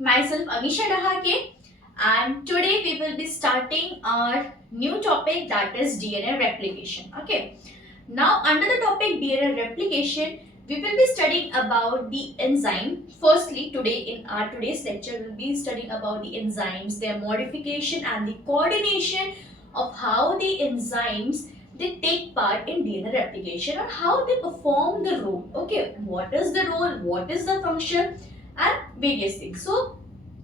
myself Amisha Dahake, and today we will be starting our new topic, that is DNA replication. Okay, now under the topic DNA replication, we will be studying about the enzyme. Firstly, today in our today's lecture, we will be studying about the enzymes, their modification, and the coordination of how the enzymes they take part in DNA replication or how they perform the role. Okay, what is the role, what is the function, and various things. So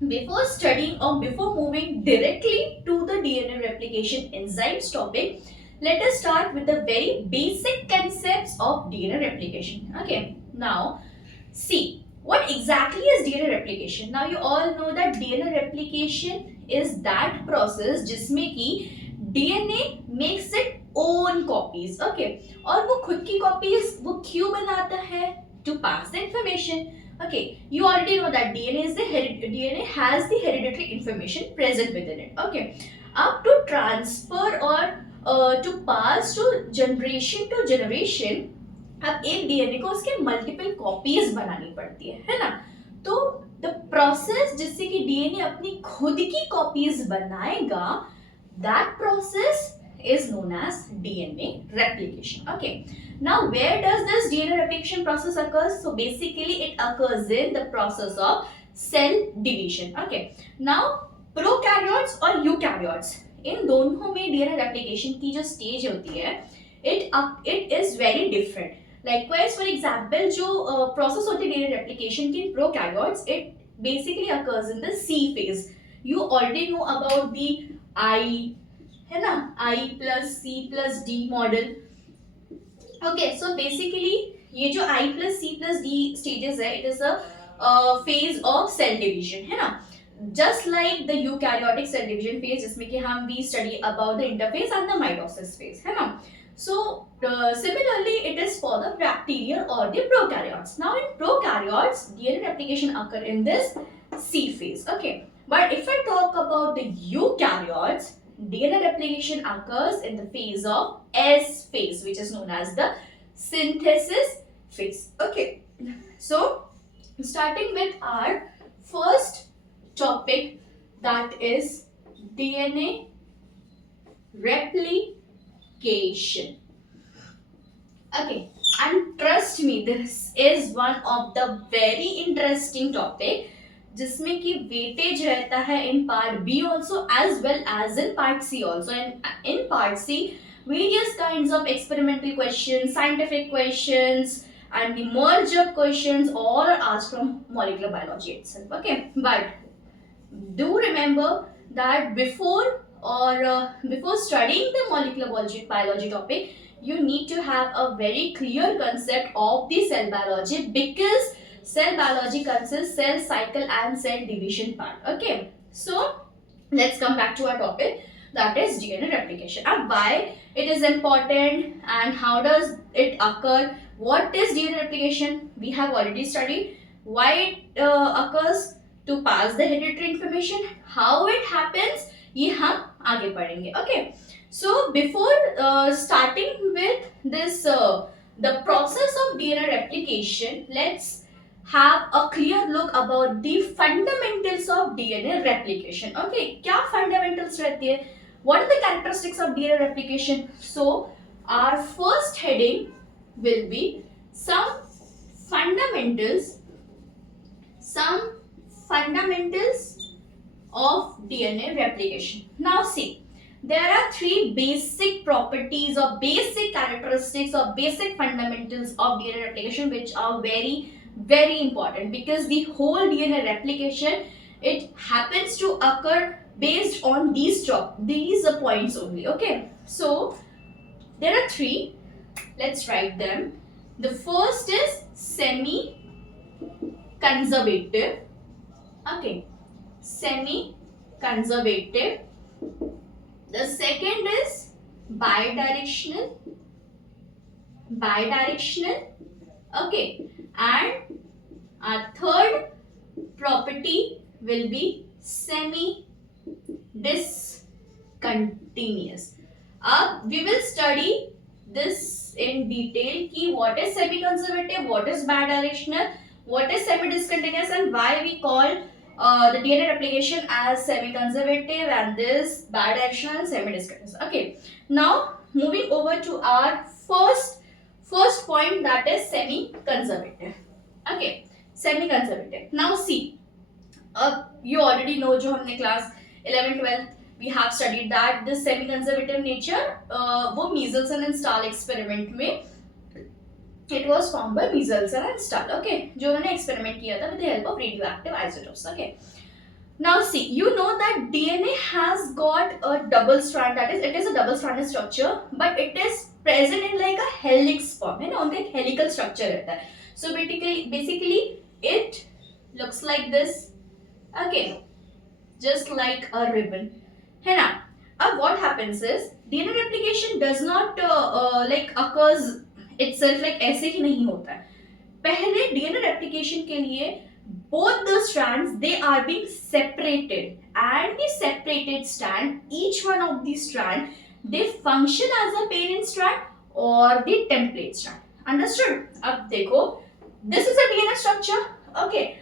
before studying or before moving directly to the DNA replication enzymes topic, let us start with the very basic concepts of DNA replication. Okay, now see what exactly is DNA replication. Now you all know that DNA replication is that process जिसमें कि DNA makes its own copies. Okay, और वो खुद की copies वो क्यों बनाता है? To pass the information. Okay, you already know that DNA has the hereditary information present within it. Okay, up to transfer or to pass to generation, अब एक डीएनए को उसके मल्टीपल कॉपीज बनानी पड़ती है ना? तो द प्रोसेस जिससे कि डीएनए अपनी खुद की कॉपीज बनाएगा, that process is known as DNA replication. Okay, now where does this DNA replication process occurs? So basically it occurs in the process of cell division. Okay, now prokaryotes और eukaryotes इन दोनों में DNA replication की जो stage होती है, it is very different. Likewise, for example, जो process होती है DNA replication की in prokaryotes, it basically occurs in the C phase. You already know about the I है ना, I plus C plus D model. Okay, so basically ये जो I plus C plus D stages है, it is a phase of cell division है ना, just like the eukaryotic cell division phase जिसमें कि हम we study about the interphase and the mitosis phase है ना. So similarly it is for the bacterial or the prokaryotes. Now in prokaryotes DNA replication occur in this C phase. Okay, but if I talk about the eukaryotes, DNA replication occurs in the phase of S phase, which is known as the synthesis phase. Okay, so starting with our first topic, that is DNA replication. Okay, and trust me, this is one of the very interesting topic जिसमें कि weightage रहता है in part B also as well as in part C also. And in part C, various kinds of experimental questions, scientific questions, and the merge up questions all are asked from molecular biology itself. Okay, but do remember that before studying the molecular biology topic, you need to have a very clear concept of the cell biology, because cell biology consists cell cycle and cell division part. Okay, so let's come back to our topic, that is DNA replication. And why it is important and how does it occur? What is DNA replication? We have already studied. Why it occurs? To pass the hereditary information. How it happens? ये हम आगे पढ़ेंगे. Okay, so before starting with this the process of DNA replication, let's have a clear look about the fundamentals of DNA replication. Okay, क्या fundamentals रहती है? What are the characteristics of DNA replication? So our first heading will be some fundamentals of DNA replication. Now see, there are three basic properties or basic characteristics or basic fundamentals of DNA replication which are very important, because the whole DNA replication, it happens to occur based on these points only. Okay, so there are three. Let's write them. The first is semi conservative. Okay, semi conservative. The second is bidirectional. Okay, and our third property will be semi discontinuous. We will study this in detail ki what is semi conservative, what is bidirectional, what is semi discontinuous, and why we call the DNA replication as semi-conservative and this bidirectional semi-discontinuous. Okay, now moving over to our first point, that is semi-conservative. Okay, semi-conservative. Now see, you already know जो हमने class 11 12 we have studied that this semi-conservative nature वो Michelson and Stahl experiment में it was found by Michelson and Stahl. Okay, जो उन्होंने experiment किया था with the help of radioactive isotopes. Okay, now see, you know that DNA has got a double strand, that is it is a double stranded structure but it is present in like a helix form, है ना, उनका एक helical structure रहता है. So basically it looks like this. Okay, just like a ribbon, है ना. अब what happens is DNA replication does not like occurs itself, like ऐसे ही नहीं होता है. पहले DNA replication के लिए both the strands they are being separated, and the separated strand, each one of these strand they function as a parent strand or the template strand. Understood? अब देखो, this is a DNA structure. Okay,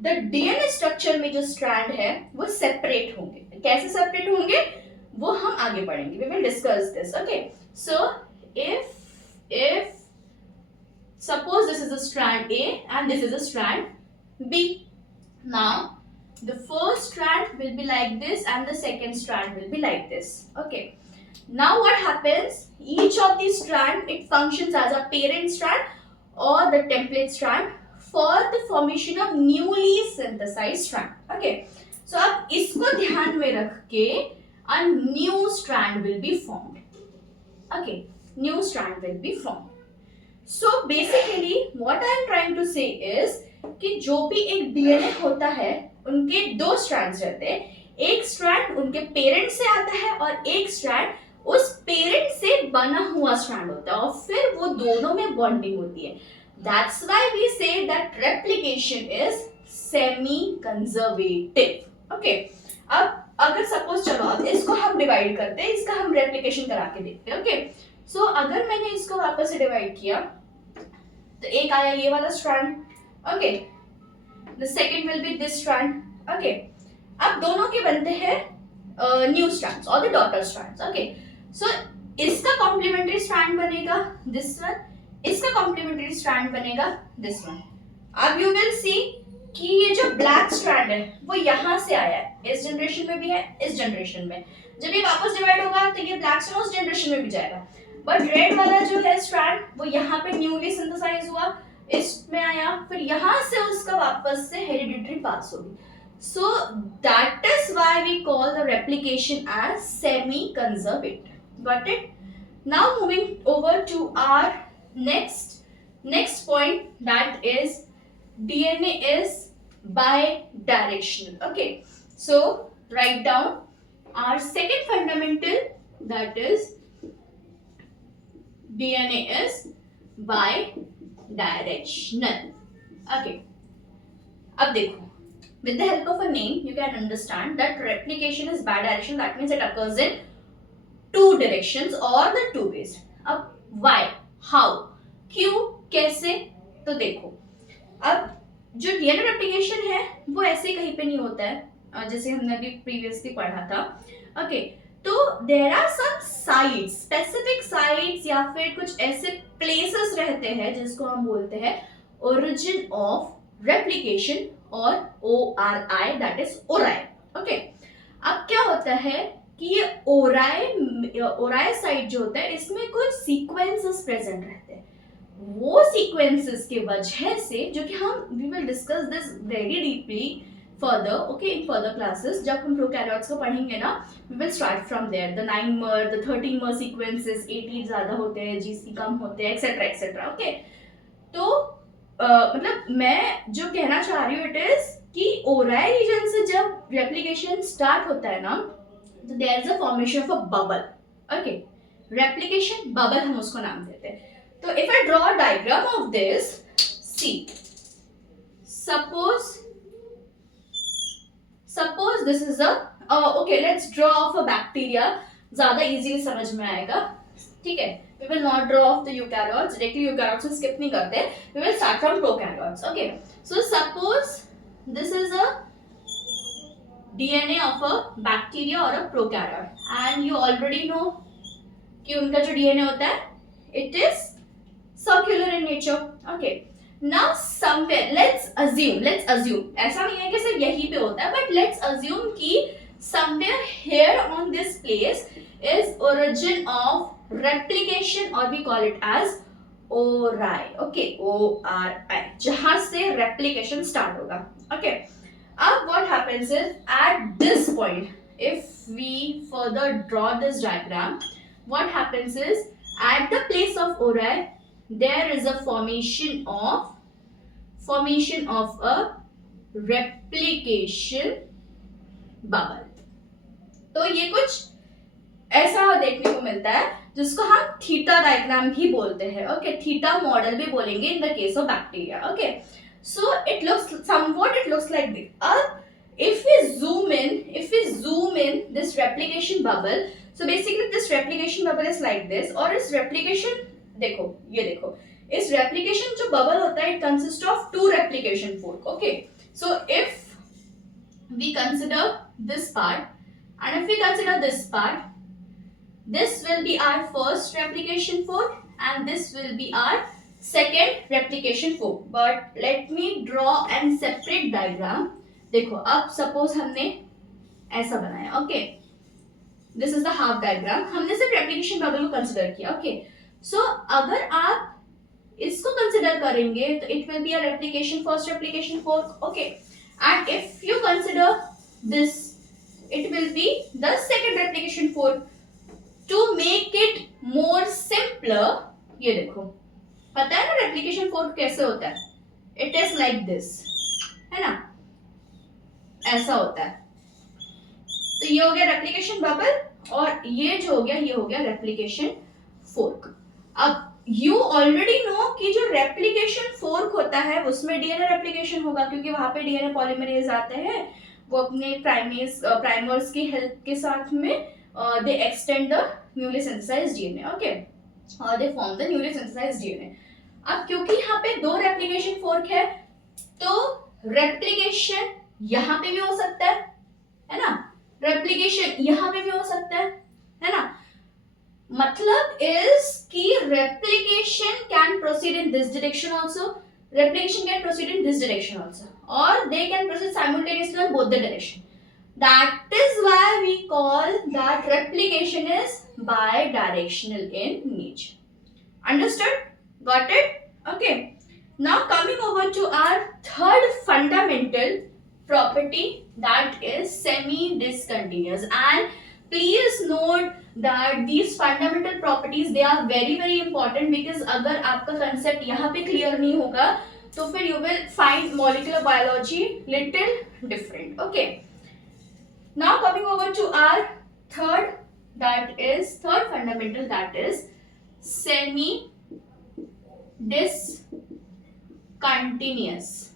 the DNA structure में जो strand है वो separate होंगे. कैसे separate होंगे वो हम आगे पढ़ेंगे. We will discuss this. Okay, so if suppose this is a strand A and this is a strand B. Now the first strand will be like this and the second strand will be like this. Okay, now what happens, each of these strand it functions as a parent strand or the template strand for the formation of newly synthesized strand. Okay, so अब इसको ध्यान में रख के a new strand will be formed. Okay, new strand will be formed. So basically what I am trying to say is कि जो भी एक डीएनए होता है उनके दो स्ट्रैंड्स रहते हैं. एक स्ट्रैंड उनके पेरेंट से आता है और एक स्ट्रैंड उस पेरेंट से बना हुआ स्ट्रैंड होता है और फिर वो दोनों में बॉन्डिंग होती है. That's why we say that replication is semi-conservative. Okay, अब अगर सपोज चलो अब इसको हम डिवाइड करते हैं, इसका हम रेप्लिकेशन करा के देखते हैं. ओके, सो अगर मैंने इसको वापस से डिवाइड किया तो एक आया ये वाला strand. Okay, the second will be this strand. Okay, अब दोनों के बनते हैं न्यू स्ट्रैंड्स और द डॉटर स्ट्रैंड्स. ओके, सो इसका कॉम्प्लीमेंट्री स्ट्रैंड बनेगा दिस वन, इसका कॉम्प्लीमेंट्री स्ट्रैंड बनेगा दिस वन. अब यू विल सी कि ये जो ब्लैक स्ट्रैंड है वो यहाँ से आया है, इस जनरेशन में भी है, इस जनरेशन में. जब ये वापस डिवाइड होगा तो ये ब्लैक स्ट्रैंड उस जनरेशन में भी जाएगा. बट रेड वाला जो है स्ट्रैंड वो यहाँ पे न्यूली सिंथेसाइज हुआ, इसमें आया, फिर यहाँ से उसका वापस से हेरिडिटरी पास होगी. So that is why we call the replication as semi conservative. Got it? Now moving over to our next point, that is DNA is bidirectional. Okay, so write down our second fundamental, that is DNA is bidirectional. Okay, अब देखो, with the help of a name you can understand that replication is bidirectional. That means it occurs in two directions or the two ways. अब why, how, क्यों, कैसे, तो देखो अब जो DNA replication है वो ऐसे कहीं पे नहीं होता है जैसे हमने अभी प्रीवियसली पढ़ा था. ओके, तो there are some sites, specific sites या फिर कुछ ऐसे प्लेसेस रहते हैं जिसको हम बोलते हैं ओरिजिन ऑफ रेप्लिकेशन और ORI, that is Orai. Okay, अब क्या होता है कि ये ओराई साइट जो होता है इसमें कुछ सीक्वेंसेस प्रेजेंट रहते हैं. वो सीक्वेंसेस के वजह से जो कि हम we will discuss this very deeply further. Okay, in further classes जब हम प्रोकैरियोट्स को पढ़ेंगे ना, we will start from there. The 9-mer, the 13-mer sequences, 18 ज्यादा होते हैं, GC कम होते हैं, एक्सेट्रा एक्सेट्रा. ओके, तो मतलब मैं जो कहना चाह रही हूँ इट इज कि ओराई रीजन से जब रेप्लिकेशन स्टार्ट होता है ना तो there is a formation of a bubble. Okay, replication bubble हम उसको नाम देते हैं. So if I draw a diagram of this, see, suppose this is a okay, let's draw of a bacteria, ज़्यादा easily समझ में आएगा. ठीक है, we will not draw of the eukaryotes, directly eukaryotes में skip नहीं करते, we will start from prokaryotes. Okay, so suppose this is a DNA of a bacteria or a prokaryote, and you already know कि उनका जो DNA होता है it is circular in nature. Okay, now somewhere let's assume ऐसा नहीं है कि सिर्फ यहीं पे होता है, but let's assume कि somewhere here on this place is origin of replication, or we call it as ORI. Okay, ORI, जहां से replication start होगा. Okay, अब what happens is at this point, if we further draw this diagram, what happens is at the place of ORI there is a formation of a replication bubble. तो ये कुछ ऐसा देखने को मिलता है जिसको हम थीटा डायग्राम भी बोलते हैं. ओके, थीटा मॉडल भी बोलेंगे in the case of bacteria. Okay, so it looks like this. If we zoom in this replication bubble, so basically this replication bubble is like this. और इस replication देखो इस replication जो bubble होता है it consists of two replication fork. Okay, so if we consider this part and if we consider this part, this will be our first replication fork and this will be our second replication fork. But let me draw and separate diagram. देखो, अब suppose हमने ऐसा बनाया. Okay, this is the half diagram. हमने सिर्फ replication bubble को consider किया. Okay, so अगर आप इसको consider करेंगे तो it will be a first replication fork. Okay, and if you consider this, it will be the second replication fork. To make it more simpler, ये देखो, पता है ना replication fork कैसे होता है? It is like this, है ना? ऐसा होता है. तो ये हो गया replication bubble और ये जो हो गया ये हो गया replication fork. अब you already know कि जो replication fork होता है उसमें DNA replication होगा क्योंकि वहां पे DNA polymerase आते हैं, वो अपने primers की help के साथ में they extend the newly synthesized DNA. Okay, or they form the newly synthesized DNA. अब क्योंकि यहाँ पे दो replication fork है तो replication यहाँ पे भी हो सकता है ना? replication यहाँ पे भी हो सकता है ना? मतलब is कि replication can proceed in this direction also, replication can proceed in this direction also, or they can proceed simultaneously in both the direction. That is why we call that replication is bidirectional in nature. Understood? Got it? Okay. Now coming over to our third fundamental property, that is semi-discontinuous. And please note that these fundamental properties, they are very very important because अगर आपका concept यहाँ पे clear नहीं होगा तो फिर you will find molecular biology little different. Okay. Now coming over to our third fundamental, that is semi-discontinuous.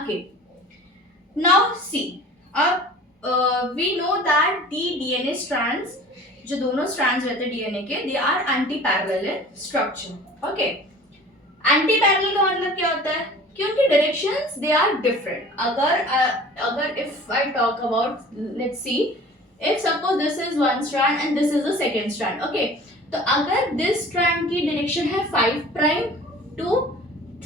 Okay. Now see, we know that the DNA strands, जो दोनों strands रहते हैं DNA के, they are anti-parallel in structure. Okay. Anti-parallel का मतलब क्या होता है? कि उनकी directions they are different. अगर if I talk about, let's see, if suppose this is one strand and this is the second strand. Okay, तो अगर this strand की direction है 5 prime to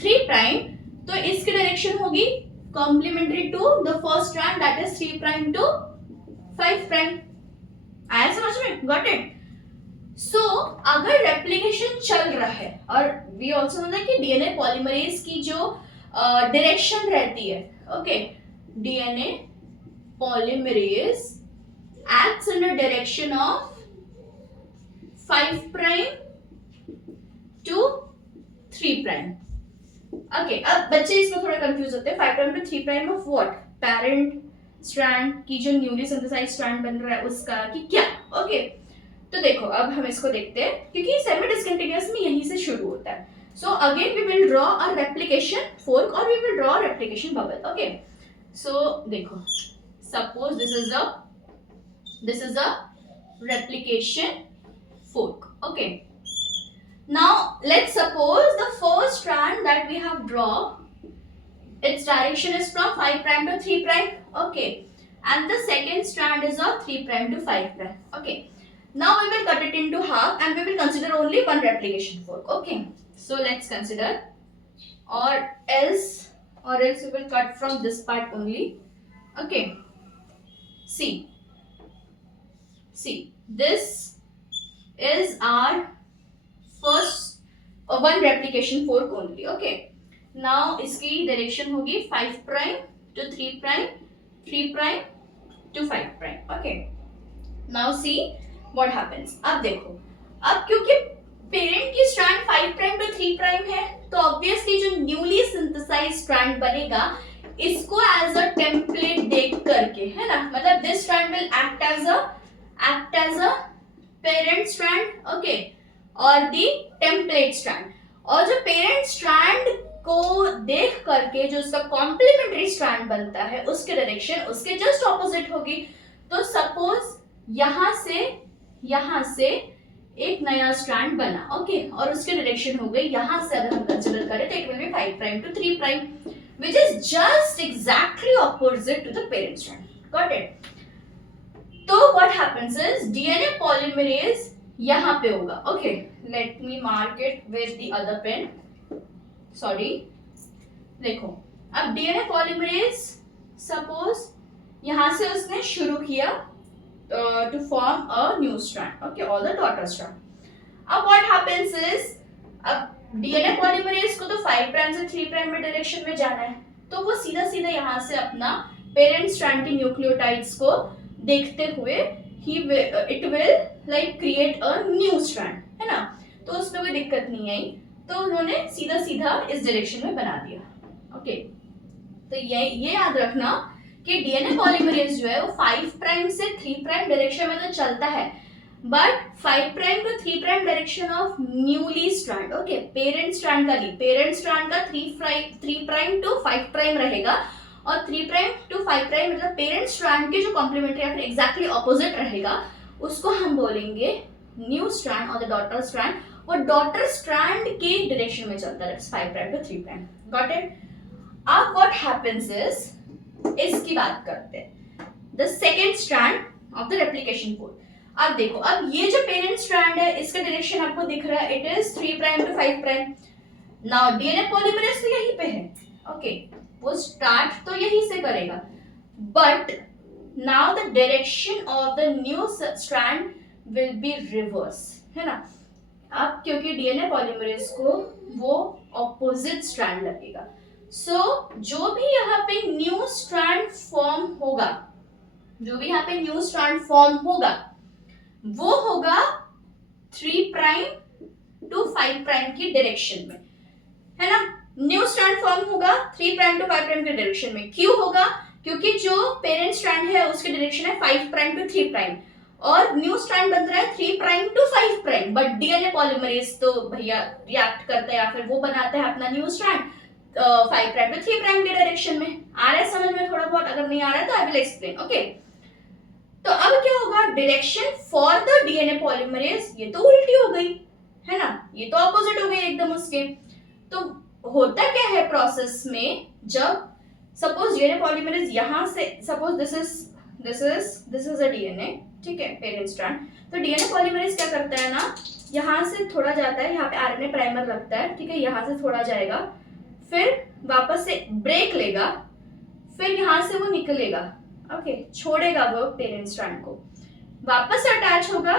3 prime, तो इसकी direction होगी complementary to the first strand, that is 3 prime to 5 prime. आया समझ में? Got it? So अगर replication चल रहा है, और we also know कि DNA polymerase की जो direction रहती है, okay, DNA polymerase acts in the direction of 5 prime to 3 prime. Okay, अब बच्चे इसमें थोड़ा कंफ्यूज होते हैं. 5 prime to 3 prime of what? Parent strand की जो newly synthesized strand बन रहा है उसका कि क्या? Okay, तो देखो अब हम इसको देखते हैं क्योंकि सेमी डिस्कंटिन्यूअस में यहीं से शुरू होता है. So again we will draw a replication fork or we will draw a replication bubble. Okay, so देखो, suppose this is a replication fork. Okay, now let's suppose the first strand that we have drawn its direction is from 5 prime to 3 prime. Okay, and the second strand is of 3 prime to 5 prime. Okay, now we will cut it into half and we will consider only one replication fork. Okay, so let's consider, or else we will cut from this part only. Okay, see this is our first one replication fork only. Okay, now इसकी direction होगी 5 prime to 3 prime, 3 prime to 5 prime. Okay, now see what happens. अब देखो, अब क्योंकि parent की strand 5 prime to 3 prime है, तो obviously जो न्यूली सिंथेसाइज्ड स्ट्रैंड बनेगा इसको एज अ टेम्पलेट देख करके, है ना, मतलब this strand will act as a parent strand. Okay, और दी टेम्पलेट स्ट्रैंड. और जो पेरेंट स्ट्रैंड को देख करके जो उसका कॉम्प्लीमेंट्री स्ट्रैंड बनता है उसके डायरेक्शन उसके जस्ट ऑपोजिट होगी. तो सपोज यहां से एक नया स्ट्रैंड बना. ओके, और उसकी डायरेक्शन हो गई यहां से, अगर हम कंसीडर करें तो it will be 5 prime to 3 prime, which is just exactly opposite to the parent strand. Got it. तो what happens is DNA polymerase यहां पे होगा. Okay, let me mark it with the other pen. Sorry, देखो, अब DNA polymerase suppose यहां से उसने शुरू किया to form a new strand. Okay, और द डॉटर स्ट्रैंड. अब व्हाट हैपेंस इज, अब डीएनए पॉलीमरेज को तो 5 प्राइम से 3 प्राइम में डायरेक्शन में जाना है, तो वो सीधा सीधा यहां से अपना पेरेंट स्ट्रैंड के न्यूक्लियोटाइड्स को देखते हुए it will like create a new strand, है ना. तो उसमें कोई दिक्कत नहीं आई, तो उन्होंने सीधा सीधा इस डायरेक्शन में बना दिया. ओके, तो ये याद रखना कि डीएनए पॉलीमरेज जो है वो 5 प्राइम से 3 प्राइम डायरेक्शन में तो चलता है, but 5 prime to 3 prime direction of newly strand. Okay, parent strand का नहीं, पेरेंट स्ट्रैंड का 3 प्राइम टू 5 प्राइम रहेगा, और 3 प्राइम टू 5 प्राइम मतलब पेरेंट स्ट्रैंड के जो कॉम्प्लीमेंट्री या फिर एग्जैक्टली ऑपोजिट रहेगा उसको हम बोलेंगे न्यू स्ट्रैंड और द डॉटर स्ट्रैंड. वो डॉटर स्ट्रैंड के डायरेक्शन में चलता है, 5 prime to 3 prime. Got it. अब व्हाट हैपेंस इज, इसकी बात करते हैं, the second strand of the replication fork. अब देखो, अब ये जो पेरेंट स्ट्रैंड है इसका डायरेक्शन आपको दिख रहा है, it is 3 prime to 5 prime. Now DNA polymerase तो यहीं पे है. ओके, वो स्टार्ट तो यहीं से करेगा, but now the direction of the new strand will be reverse, है ना. अब क्योंकि डीएनए पॉलीमरेज को वो ऑपोजिट स्ट्रैंड लगेगा, सो जो भी यहाँ पे न्यू स्ट्रैंड फॉर्म होगा, वो होगा 3 प्राइम टू 5 प्राइम की डायरेक्शन में, है ना. न्यू स्ट्रैंड फॉर्म होगा 3 प्राइम टू 5 प्राइम के डायरेक्शन में. क्यों होगा? क्योंकि जो पेरेंट स्ट्रैंड है उसकी डायरेक्शन है 5 प्राइम टू 3 प्राइम, और न्यू स्ट्रैंड बन रहा है 3 prime to 5 prime. But DNA polymerase तो भैया रिएक्ट करता है या फिर वो बनाता है अपना new strand 5 prime to 3 prime के डायरेक्शन में. आ रहा है समझ में थोड़ा बहुत? अगर नहीं आ रहा है तो आई विल एक्सप्लेन. ओके, तो अब क्या होगा, direction for the DNA polymerase ये तो उल्टी हो गई, है ना, ये तो ऑपोजिट हो गई एकदम उसके. तो होता क्या है प्रोसेस में, जब सपोज डीएनए पॉलीमरेज यहां से, suppose this is a DNA, ठीक है, पेरेंट स्ट्रैंड. तो डीएनए पॉलीमरेज क्या करता है ना, यहां से थोड़ा जाता है, यहाँ पे आरएनए प्राइमर लगता है, ठीक है, यहां से थोड़ा जाएगा, फिर वापस से ब्रेक लेगा, फिर यहां से वो निकलेगा. ओके, छोड़ेगा वो पेरेंट स्ट्रैंड को, वापस से अटैच होगा.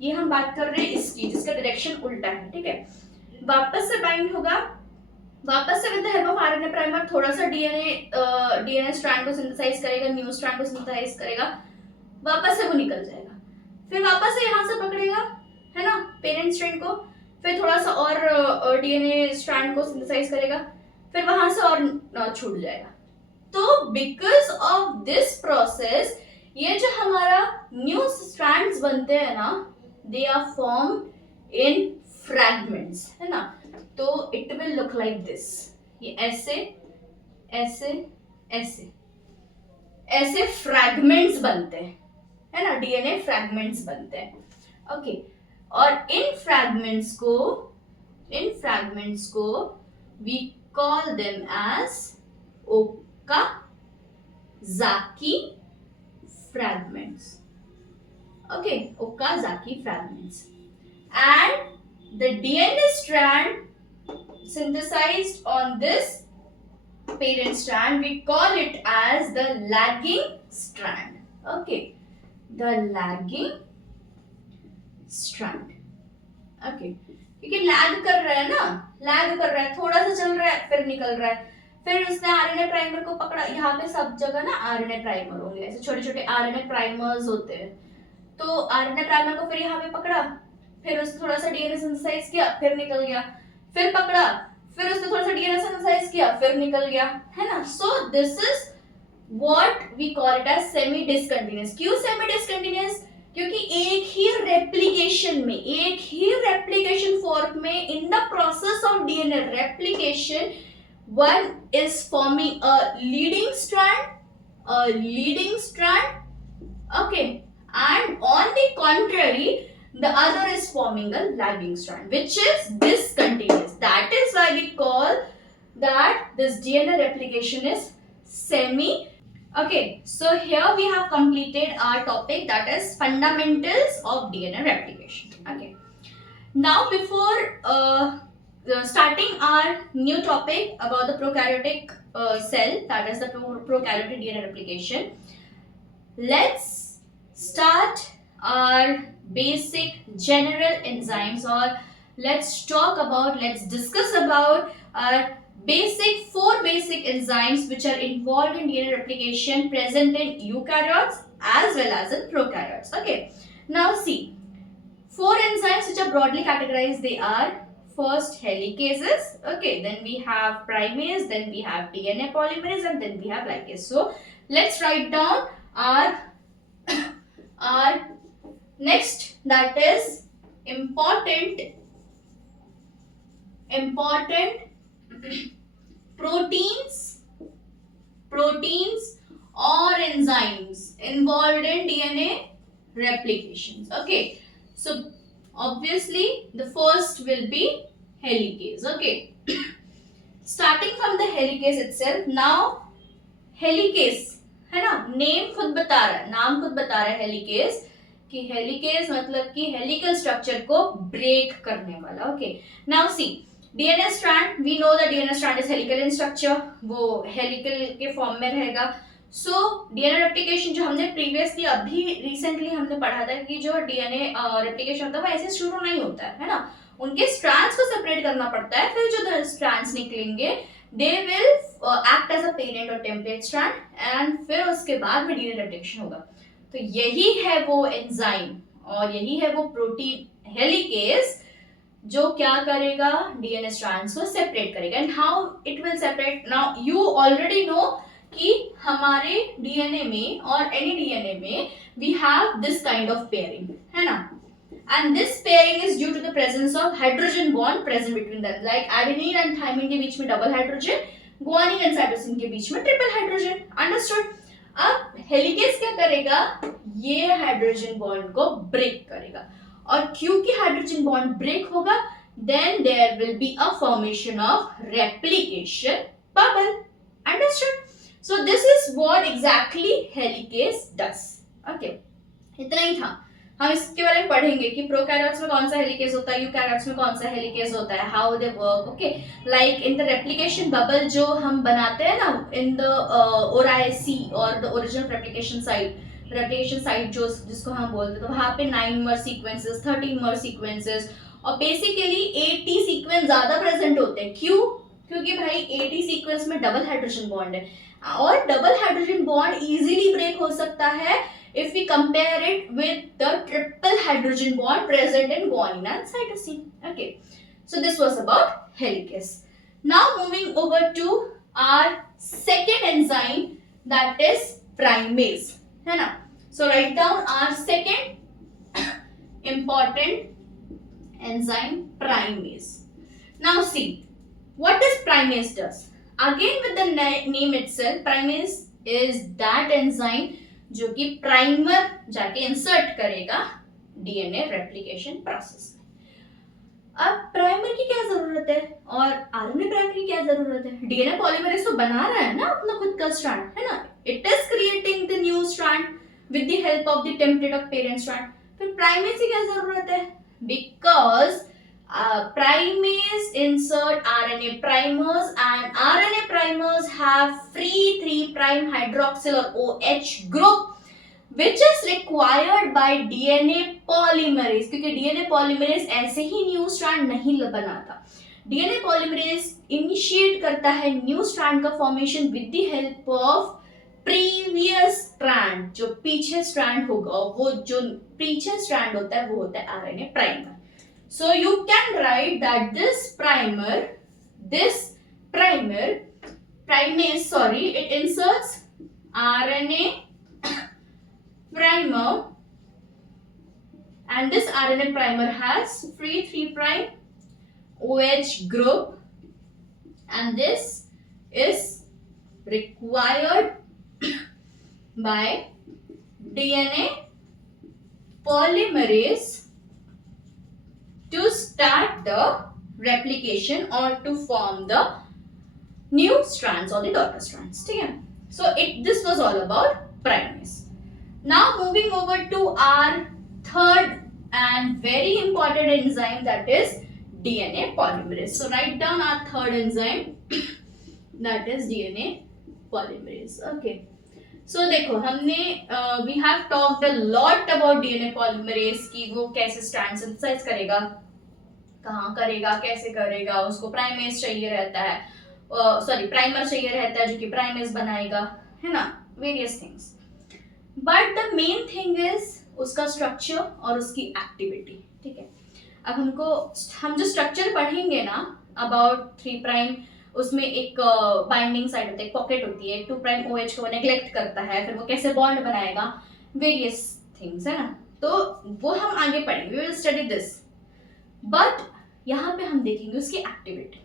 ये हम बात कर रहे हैं इसकी जिसका डायरेक्शन उल्टा है, ठीक है. वापस से बाइंड होगा, वापस से with the help of RNA primer थोड़ा सा डीएनए स्ट्रैंड को सिंथेसाइज करेगा, न्यू स्ट्रैंड को सिंथेसाइज करेगा, वापस से वो निकल जाएगा, फिर वापस से यहाँ से पकड़ेगा, है ना, पेरेंट स्ट्रैंड को, फिर थोड़ा सा और डीएनए स्ट्रैंड को सिंथेसाइज करेगा, फिर वहां से और छूट जाएगा. तो बिकॉज ऑफ दिस प्रोसेस ये जो हमारा न्यू स्ट्रैंड्स बनते हैं ना, they are form in fragments, है ना. तो it will look like this, ये ऐसे ऐसे ऐसे ऐसे फ्रैगमेंट्स बनते हैं, है ना, डीएनए फ्रैगमेंट्स बनते हैं. ओके, और इन फ्रैगमेंट्स को we call them as Okazaki fragments. Okay, Okazaki fragments. And the DNA strand synthesized on this parent strand, we call it as the lagging strand. Okay, the lagging strand. Okay, क्योंकि lag कर रहा है ना, lag कर रहा है, थोड़ा सा चल रहा है फिर निकल रहा है, फिर उसने आरएनए प्राइमर को पकड़ा. यहाँ पे सब जगह ना आरएनए प्राइमर होंगे, ऐसे छोटे छोटे आरएनए प्राइमर्स होते हैं. तो आरएनए प्राइमर को फिर यहाँ पे पकड़ा, फिर उसने थोड़ा सा डीएनए सिंथेसाइज किया, फिर निकल गया, फिर पकड़ा, फिर उसने थोड़ा सा डीएनए सिंथेसाइज किया, फिर निकल गया, है ना. So this is what we call it as semi discontinuous. क्यों सेमी डिसकंटिन्यूअस? क्योंकि एक ही रेप्लिकेशन में, एक ही रेप्लिकेशन फॉर्म में, in the process of DNA replication, one is forming a leading strand, okay, and on the contrary the other is forming a lagging strand, which is discontinuous. That is why we call that this DNA replication is semi. Okay, so here we have completed our topic, that is fundamentals of DNA replication. Okay, now before starting our new topic about the prokaryotic cell, that is the prokaryotic DNA replication, let's start our basic general enzymes, or let's discuss about our four basic enzymes which are involved in DNA replication, present in eukaryotes as well as in prokaryotes. Okay, now see, four enzymes which are broadly categorized. They are first helicases, okay, then we have primase, then we have DNA polymerase, and then we have ligase. So let's write down our next, that is important proteins or enzymes involved in DNA replications. Okay, so obviously the first will be helicase. Okay, starting from the helicase itself. Now helicase है ना, name खुद बता रहा है, नाम खुद बता रहा है हेलिकेस, कि हेलिकेस मतलब कि हेलिकल स्ट्रक्चर को ब्रेक करने वाला. Okay, now see, DNA strand, we know the DNA strand is helical in structure, वो हेलिकल के फॉर्म में रहेगा. सो डीएनए रेप्लिकेशन जो हमने प्रीवियसली अभी रिसेंटली हमने पढ़ा था कि जो डीएनए रेप्लिकेशन होता है वो ऐसे शुरू नहीं होता है ना, उनके स्ट्रैंड्स को सेपरेट करना पड़ता है, फिर जो स्ट्रैंड्स निकलेंगे they will act as a parent or template strand, and फिर उसके बाद में डीएनए रेप्लिकेशन होगा. तो यही है वो एंजाइम और यही है वो प्रोटीन हेलिकेस जो क्या करेगा, डीएनए स्ट्रैंड्स को सेपरेट करेगा. And how it will separate, now you already know कि हमारे डीएनए में और एनी डीएनए में we have this kind of pairing, है ना. And this pairing is due to the presence of hydrogen bond present between them. Like adenine and thymine के बीच में double hydrogen, guanine and cytosine के बीच में triple hydrogen. Understood? अब helicase क्या करेगा, ये हाइड्रोजन बॉन्ड को ब्रेक करेगा, और क्योंकि हाइड्रोजन बॉन्ड ब्रेक होगा, then there will be a formation of replication bubble. Understood? So this is what exactly helicase does. Okay, इतना ही था. हम इसके बारे में पढ़ेंगे कि प्रोकैरियोट्स में कौन सा हेलिकेज होता है, यूकैरियोट्स में कौन सा हेलिकेज होता है, how they work. Okay, like in the replication bubble जो हम बनाते हैं ना, इन द ओराइसी और द ओरिजिनल रेप्लिकेशन साइट जो जिसको हम बोलते हैं, तो वहाँ पे 9 मर सीक्वेंसेस, 13 मर सीक्वेंसेस, और बेसिकली 80 सीक्वेंस ज्यादा प्रेजेंट होते हैं. क्यों? क्योंकि भाई 80 सीक्वेंस में डबल हाइड्रोजन बॉन्ड है, और double hydrogen bond easily break हो सकता है if we compare it with the triple hydrogen bond present in guanine and cytosine. Okay, so this was about helicase. Now moving over to our second enzyme, that is primase, है ना. So write down our second important enzyme, primase. Now see, what does primase does? Again with the name itself, primase is that enzyme जो कि primer जाके insert करेगा DNA replication process में. अब primer की क्या जरूरत है और आरएनए प्राइमर की क्या जरूरत है? डीएनए पॉलीमरेज तो बना रहा है ना अपना खुद का स्ट्रैंड, है ना, it is creating the new strand with the help of the template of parent strand. फिर प्राइमेज की क्या जरूरत है? Because primase insert RNA primers and RNA primers have free 3' hydroxyl or OH group which is required by DNA polymerase, क्योंकि DNA polymerase ऐसे ही new strand नहीं बनाता। DNA polymerase initiate करता है न्यू स्ट्रैंड का formation with the help of previous strand. जो पीछे strand होगा, वो जो पीछे स्ट्रैंड होता है वो होता है RNA primer. So you can write that this primase, it inserts RNA primer, and this RNA primer has free 3' OH group, and this is required by DNA polymerase to start the replication or to form the new strands or the daughter strands. ठीक है? So this was all about primase. Now moving over to our third and very important enzyme, that is DNA polymerase. So write down our third enzyme, that is DNA polymerase. Okay. So देखो हमने we have talked a lot about DNA polymerase कि वो कैसे strand synthesise करेगा, कहाँ करेगा, कैसे करेगा, उसको प्राइमेज चाहिए रहता है, प्राइमर चाहिए रहता है जो कि प्राइमेज बनाएगा, है ना, various things. But the main thing is उसका स्ट्रक्चर और उसकी एक्टिविटी। ठीक है, अब हम जो स्ट्रक्चर पढ़ेंगे ना अबाउट 3', उसमें एक बाइंडिंग साइड होता है, एक पॉकेट होती है, 2' OH को नेग्लेक्ट करता है, फिर वो कैसे बॉन्ड बनाएगा, वेरियस थिंग्स, है ना, तो वो हम आगे पढ़ेंगे, we will study this. But यहाँ पे हम देखेंगे उसकी एक्टिविटी।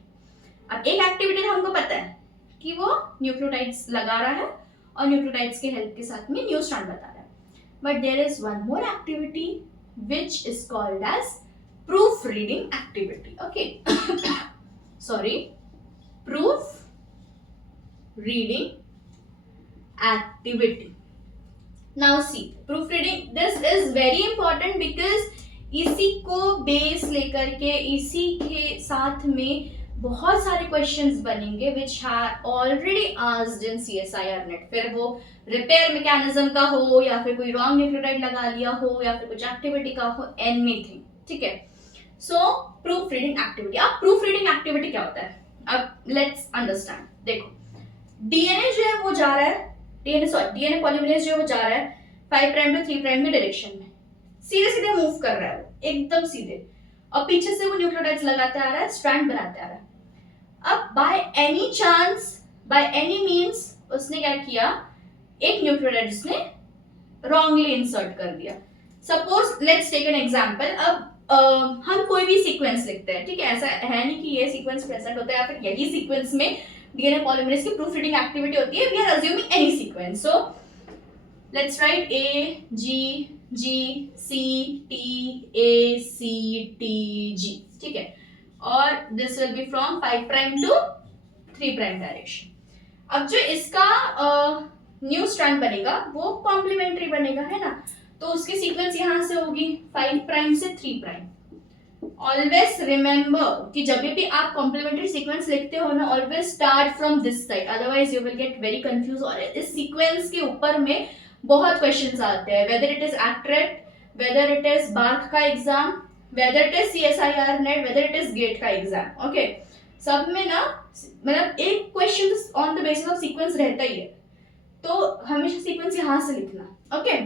अब एक एक्टिविटी हमको पता है कि वो न्यूक्लियोटाइड्स लगा रहा है और न्यूक्लियोटाइड्स के हेल्प के साथ में न्यू स्ट्रैंड बता रहा है, but there is one more activity which is called as proof reading activity. Okay, sorry, proof reading activity. Now see, proofreading, this is very important because इसी को बेस लेकर के इसी के साथ में बहुत सारे क्वेश्चंस बनेंगे which are already asked in CSIR net। फिर वो रिपेयर मैकेनिज्म का हो या फिर कोई रॉन्ग न्यूक्लियोटाइड लगा लिया हो या फिर कुछ एक्टिविटी का हो, एनीथिंग। ठीक है, सो प्रूफ रीडिंग एक्टिविटी। अब प्रूफ रीडिंग एक्टिविटी क्या होता है, अब लेट्स अंडरस्टैंड। देखो, डीएनए जो है वो जा रहा है, डीएनए पॉलीमरेज जो है वो जा रहा है 5' टू 3' की डायरेक्शन में, सीधे सीधे मूव कर रहा है वो, एकदम सीधे, और पीछे से वो न्यूक्लियोटाइड्स लगाते आ रहा है, स्ट्रैंड बनाते आ रहा है। अब by any chance, by any means उसने क्या किया, एक न्यूक्लियोटाइड उसने रॉन्गली इंसर्ट कर दिया। Suppose let's take an example. अब हम कोई भी सीक्वेंस लिखते हैं, ठीक है, ऐसा है नहीं कि ये सीक्वेंस प्रेजेंट होता है या फिर यही सीक्वेंस में डीएनए पॉलीमरेज की प्रूफ रीडिंग एक्टिविटी होती है। We are assuming any sequence, so let's write A G G C T A C T G, ठीक है, और this will be from 5' to 3' direction. अब जो इसका न्यू स्ट्रैंड बनेगा वो कॉम्प्लीमेंट्री बनेगा, है ना, तो उसकी सीक्वेंस यहां से होगी 5' से 3'। ऑलवेज रिमेंबर कि जब भी आप कॉम्प्लीमेंट्री सीक्वेंस लिखते हो ना, always start from this side, otherwise you will get very confuse. और इस सीक्वेंस के ऊपर में बहुत क्वेश्चंस आते हैं, whether it is ACTREC, whether it is BARC का exam, whether it is CSIR NET, whether it is GATE का एग्जाम। ओके, सब में ना मतलब एक question on the basis of sequence रहता ही है, तो हमेशा सीक्वेंस यहां से लिखना। Okay,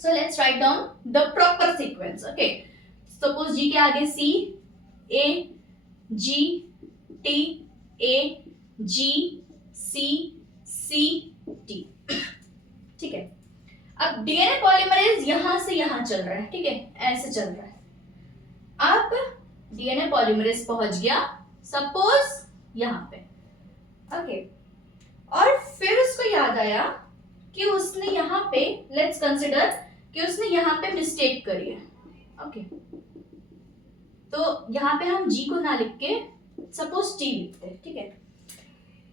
so let's write down the proper sequence. Okay, suppose G के आगे C, A, G, T, A, G, C, C, T। ठीक है, अब डीएनए पॉलीमरेज यहां से यहां चल रहा है, ठीक है, ऐसे चल रहा है। अब डीएनए पॉलीमरेज पहुंच गया सपोज यहां पे, ओके, और फिर उसको याद आया कि उसने यहाँ पे, लेट्स कंसिडर कि उसने यहाँ पे मिस्टेक करी है। ओके, तो यहाँ पे हम G को ना लिख के सपोज T लिखते हैं, ठीक है।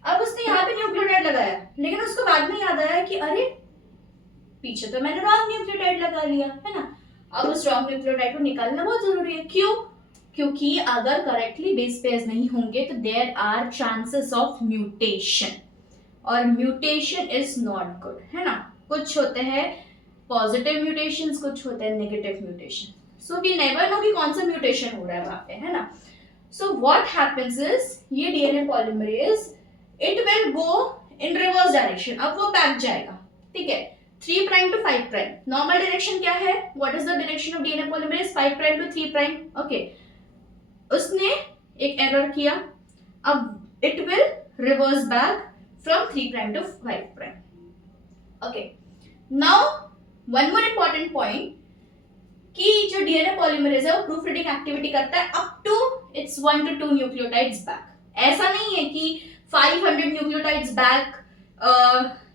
अब उसने यहाँ पे न्यूक्लियोटाइड लगाया, लेकिन उसको बाद में याद आया कि अरे पीछे तो मैंने रॉन्ग न्यूक्लियोटाइड लगा लिया है ना। अब उस रॉन्ग न्यूक्लियोटाइड को निकालना बहुत जरूरी है। क्यों? क्योंकि अगर करेक्टली बेस पेयर्स नहीं होंगे तो there are chances of mutation, और म्यूटेशन इज नॉट गुड, है ना। कुछ होते हैं पॉजिटिव म्यूटेशंस, कुछ होते हैं negative mutation, so we never know कि कौन सा म्यूटेशन हो रहा है वहां पे, है ना। सो व्हाट हैपेंस इज, ये DNA polymerase it will go in reverse direction, अब वो बैक जाएगा, ठीक है, 3 prime to 5 prime. Normal direction क्या है? What is the direction of DNA polymerase? 5 prime to 3 prime, okay. उसने एक एरर किया, अब it will reverse back from 3 prime to 5 prime, okay. Now one more important point कि जो DNA polymerase है वो प्रूफ रीडिंग एक्टिविटी करता है up to its 1 to 2 nucleotides back. ऐसा नहीं है कि 500 न्यूक्लियोटाइड्स बैक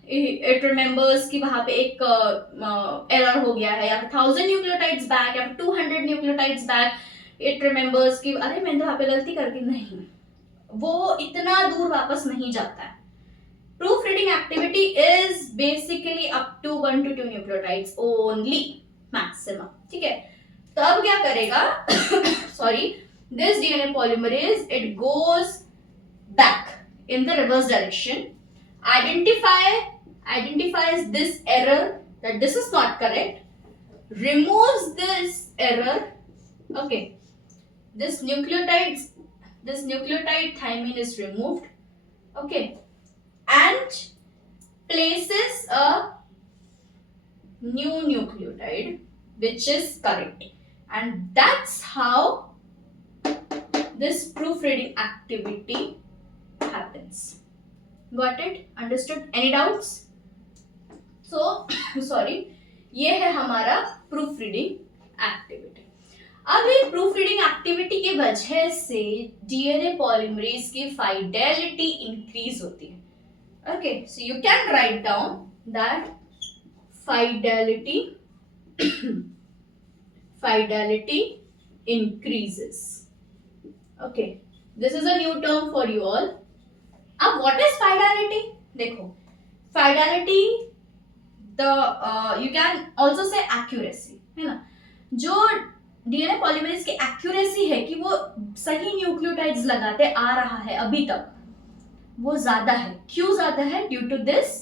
इट रिमेंबर्स कि वहां पे एक एरर हो गया है, या 1000 न्यूक्लियोटाइड्स बैक या 200 न्यूक्लियोटाइड्स बैक इट रिमेंबर्स कि अरे मैंने तो वहां पे गलती कर दी। नहीं, वो इतना दूर वापस नहीं जाता है। Proof reading activity is basically up to 1 to 2 nucleotides only, maximum, ठीक है। तो अब क्या करेगा sorry, this DNA polymerase it goes back in the reverse direction, identifies this error that this is not correct, removes this error, okay, this nucleotide thymine is removed, okay, and places a new nucleotide which is correct, and that's how this proofreading activity happens. Got it? Understood? Any doubts? So sorry, ये है हमारा proof reading activity. अब ये proof reading activity की वजह से DNA polymerase की fidelity increase होती है। Okay, so you can write down that fidelity increases. Okay, this is a new term for you all. अब what is fidelity? देखो, fidelity you can also say accuracy, है ना। जो DNA polymerase की accuracy है कि वो सही न्यूक्लियोटाइड्स लगाते आ रहा है अभी तक, वो ज्यादा है। क्यों ज्यादा है? Due to this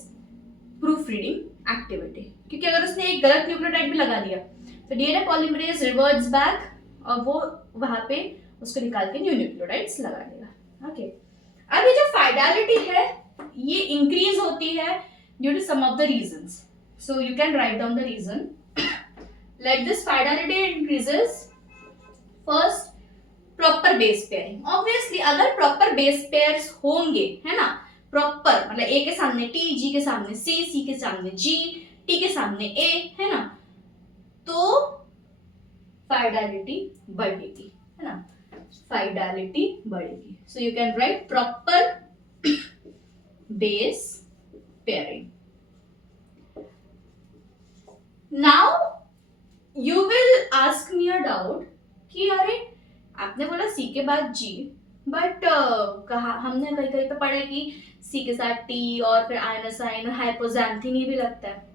proof reading activity. क्योंकि अगर उसने एक गलत न्यूक्लियोटाइड भी लगा दिया तो डीएनए पॉलीमरेज रिवर्ट्स बैक और वो वहां पे उसको निकाल के न्यू न्यूक्लियोटाइड्स लगा देगा। ओके, अब ये जो फाइडेलिटी है ये इंक्रीज होती है due to some of the reasons. So you can write down the reason. Let this fidelity increases. First, proper base pairing. Obviously अगर प्रॉपर बेस पेयर्स होंगे, है ना, प्रॉपर मतलब ए के सामने टी, जी के सामने सी, सी के सामने जी, टी के सामने ए, है ना, तो फाइडेलिटी बढ़ेगी, है ना, फाइडेलिटी बढ़ेगी। सो you can right proper base pairing. Now you will ask me a doubt कि अरे आपने बोला सी के बाद जी, बट कहा हमने कहीं कहीं तो पढ़ा कि सी के साथ टी और फिर आयनोसाइन और हाइपोजैंथीन भी लगता है।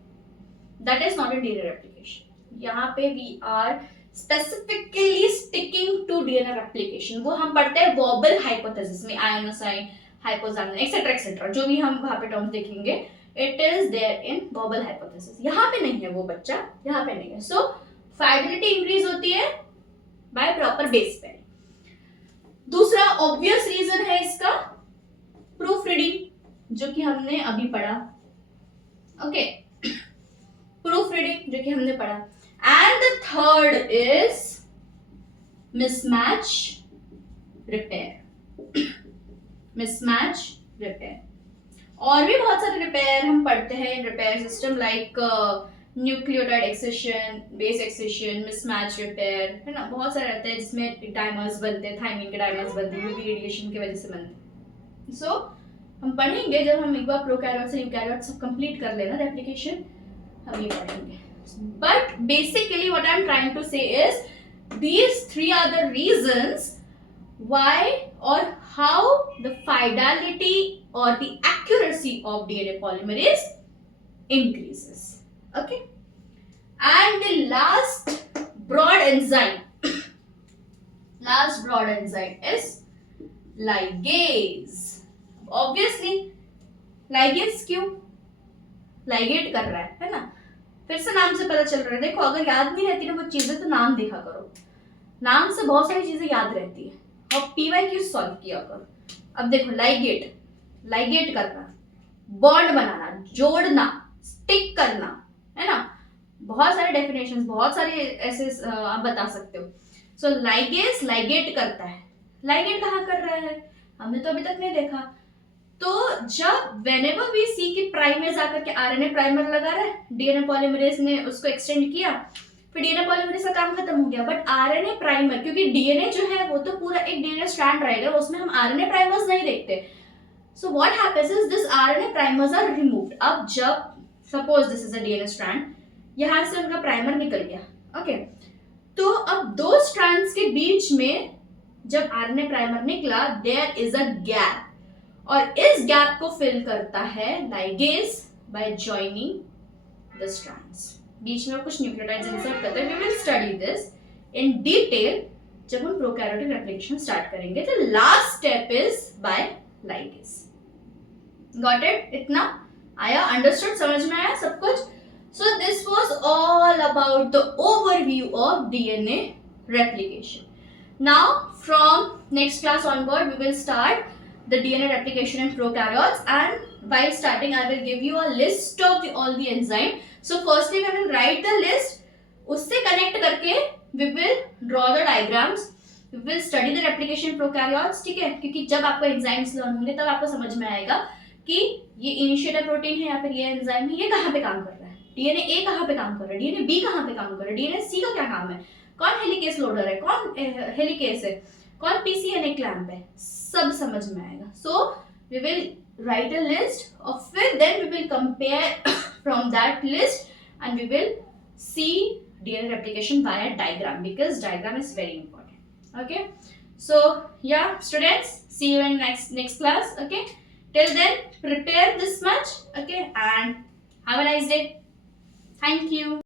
That is not in DNA replication. यहाँ पे we are specifically sticking to DNA replication. वो हम पढ़ते हैं वॉबल हाइपोथेसिस में, आयनोसाइन, हाइपोजैंथीन एक्सेट्रा एक्सेट्रा, जो भी हम वहां पे टर्म्स देखेंगे, it is there in wobble hypothesis. यहाँ पे नहीं है वो बच्चा, यहाँ पे नहीं है। सो फाइडेलिटी इंक्रीज होती है बाय प्रॉपर बेस पेयरिंग। दूसरा ऑब्वियस रीजन है इसका प्रूफ रीडिंग, जो कि हमने अभी पढ़ा। ओके, प्रूफ रीडिंग जो कि हमने पढ़ा। And the third is mismatch repair. Mismatch repair, और भी बहुत सारे रिपेयर हम पढ़ते हैं in repair system, like nucleotide excision, base excision, mismatch repair, है ना, बहुत सारे रहते हैं जिसमें डाइमर्स बनते हैं, थायमिन के डाइमर्स बनते हैं, यूवी रेडिएशन की वजह से बनते हैं। सो हम पढ़ेंगे जब हम एक बार प्रोकैरियोट से यूकैरियोट सब कंप्लीट कर लेना रेप्लिकेशन, हम ये पढ़ेंगे। But basically what I am trying to say is these three are the reasons why or how the fidelity or the accuracy of DNA polymerase increases. Okay, and the last broad enzyme is ligase. Obviously ligase क्यों ligate कर रहा है ना, फिर से नाम से पता चल रहा है। देखो अगर याद नहीं रहती ना वो चीजें तो नाम देखा करो, नाम से बहुत सारी चीजें याद रहती है और PYQ सॉल्व किया करो। अब देखो लाइगेट करना, बॉन्ड बनाना, जोड़ना, स्टिक करना, है ना, बहुत सारे डेफिनेशंस, बहुत सारे ऐसे आप बता सकते हो। सो लाइगेस लाइगेट करता है। लाइगेट कहाँ कर रहा है, हमने तो अभी तक नहीं देखा। तो जब whenever we see कि प्राइमेज आकर के RNA प्राइमर लगा रहा है, DNA पॉलीमरेज ने उसको एक्सटेंड किया, फिर DNA पॉलीमरेज का काम खत्म हो गया, बट RNA प्राइमर, क्योंकि DNA जो है वो तो पूरा एक DNA स्ट्रैंड रहेगा, उसमें हम RNA प्राइमर्स नहीं देखते। So what happens is this RNA primers are removed. अब जब suppose this is a DNA strand, यहाँ से उनका प्राइमर निकल गया, ओके, तो अब दो स्ट्रैंड्स के बीच में जब RNA प्राइमर निकला, there is a gap, और इस गैप को फिल करता है ligase by joining the strands. बीच में कुछ न्यूक्लियोटाइड्स इंसर्ट करते हैं। We will study this in detail जब हम प्रोकैरियोटिक रेप्लिकेशन स्टार्ट करेंगे। The last step is by ligase. Got it? इतना आया? अंडरस्टूड? समझ में आया सब कुछ? So this was all about the overview of DNA replication. Now from next class onward we will start the DNA replication in prokaryotes, and while starting I will give you a list of all the enzyme. So firstly we will write the list, उससे connect करके we will draw the diagrams, we will study the replication prokaryotes, ठीक है, क्योंकि जब आपको enzymes learn होंगे तब आपको समझ में आएगा कि ये इनिशिएटर प्रोटीन है या फिर ये एंजाइम है, ये कहाँ पे काम कर रहा है, डीएनए ए कहाँ पे काम कर रहा है, डीएनए बी कहाँ पे काम कर रहा है, डीएनए सी का क्या काम है, कौन हेलिकेस लोडर है, कौन हेलिकेस है, कौन पीसीएनए क्लैंप है, सब समझ में आएगा। So we will write a list of it, then we will compare from that list and we will see DNA replication via diagram, because diagram is very important. Okay, so yeah students, see you in next class. Okay, till then prepare this much, okay, and have a nice day. Thank you.